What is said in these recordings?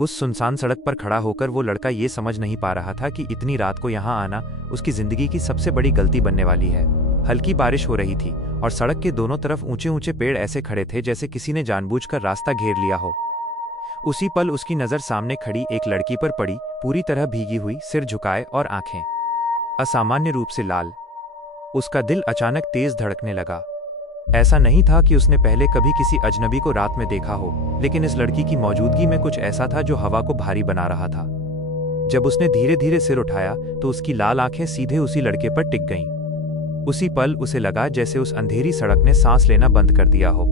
उस सुनसान सड़क पर खड़ा होकर वो लड़का ये समझ नहीं पा रहा था कि इतनी रात को यहाँ आना उसकी जिंदगी की सबसे बड़ी गलती बनने वाली है। हल्की बारिश हो रही थी और सड़क के दोनों तरफ ऊंचे ऊंचे पेड़ ऐसे खड़े थे जैसे किसी ने जानबूझकर रास्ता घेर लिया हो। उसी पल उसकी नज़र सामने खड़ी एक लड़की पर पड़ी, पूरी तरह भीगी हुई, सिर झुकाए और आंखें असामान्य रूप से लाल। उसका दिल अचानक तेज धड़कने लगा। ऐसा नहीं था कि उसने पहले कभी किसी अजनबी को रात में देखा हो, लेकिन इस लड़की की मौजूदगी में कुछ ऐसा था जो हवा को भारी बना रहा था। जब उसने धीरे धीरे सिर उठाया तो उसकी लाल आंखें सीधे उसी लड़के पर टिक गईं। उसी पल उसे लगा जैसे उस अंधेरी सड़क ने सांस लेना बंद कर दिया हो।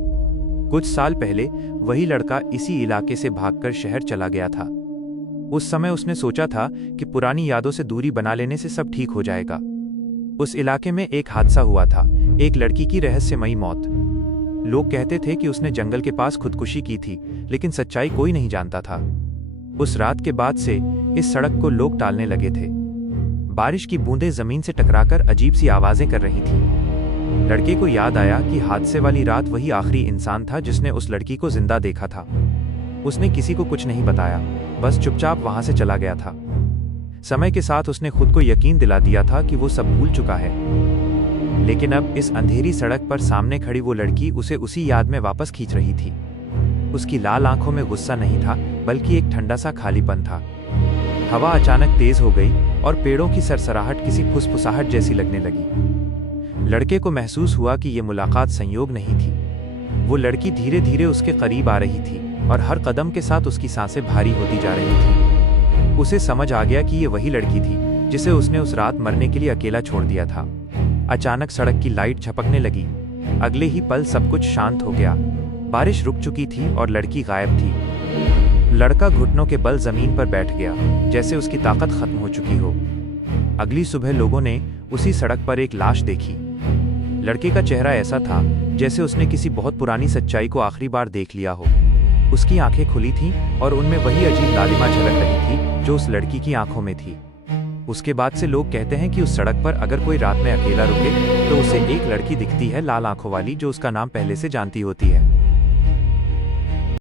कुछ साल पहले वही लड़का इसी इलाके से भागकर शहर चला गया था। उस समय उसने सोचा था कि पुरानी यादों से दूरी बना लेने से सब ठीक हो जाएगा। उस इलाके में एक हादसा हुआ था, एक लड़की की रहस्यमयी मौत। लोग कहते थे कि उसने जंगल के पास खुदकुशी की थी, लेकिन सच्चाई कोई नहीं जानता था। उस रात के बाद से इस सड़क को लोग टालने लगे थे। बारिश की बूंदें जमीन से टकराकर अजीब सी आवाजें कर रही थीं। लड़के को याद आया कि हादसे वाली रात वही आखिरी इंसान था जिसने उस लड़की को जिंदा देखा था। उसने किसी को कुछ नहीं बताया, बस चुपचाप वहां से चला गया था। समय के साथ उसने खुद को यकीन दिला दिया था कि वो सब भूल चुका है, लेकिन अब इस अंधेरी सड़क पर सामने खड़ी वो लड़की उसे उसी याद में वापस खींच रही थी। उसकी लाल आंखों में गुस्सा नहीं था, बल्कि एक ठंडा सा खालीपन था। हवा अचानक तेज हो गई और पेड़ों की सरसराहट किसी फुसफुसाहट जैसी लगने लगी। लड़के को महसूस हुआ कि ये मुलाकात संयोग नहीं थी। वो लड़की धीरे धीरे उसके करीब आ रही थी और हर कदम के साथ उसकी सांसें भारी होती जा रही थी। उसे समझ आ गया कि ये वही लड़की थी जिसे उसने उस रात मरने के लिए अकेला छोड़ दिया था। अचानक सड़क की लाइट झपकने लगी। अगले ही पल सब कुछ शांत हो गया। बारिश रुक चुकी थी और लड़की गायब थी। लड़का घुटनों के बल जमीन पर बैठ गया, जैसे उसकी ताकत खत्म हो चुकी हो। अगली सुबह लोगों ने उसी सड़क पर एक लाश देखी। लड़के का चेहरा ऐसा था जैसे उसने किसी बहुत पुरानी सच्चाई को आखिरी बार देख लिया हो। उसकी आंखें खुली थीं और उनमें वही अजीब लालिमा झलक रही थी जो उस लड़की की आंखों में थी। उसके बाद से लोग कहते हैं कि उस सड़क पर अगर कोई रात में अकेला रुके तो उसे एक लड़की दिखती है, लाल आंखों वाली, जो उसका नाम पहले से जानती होती है।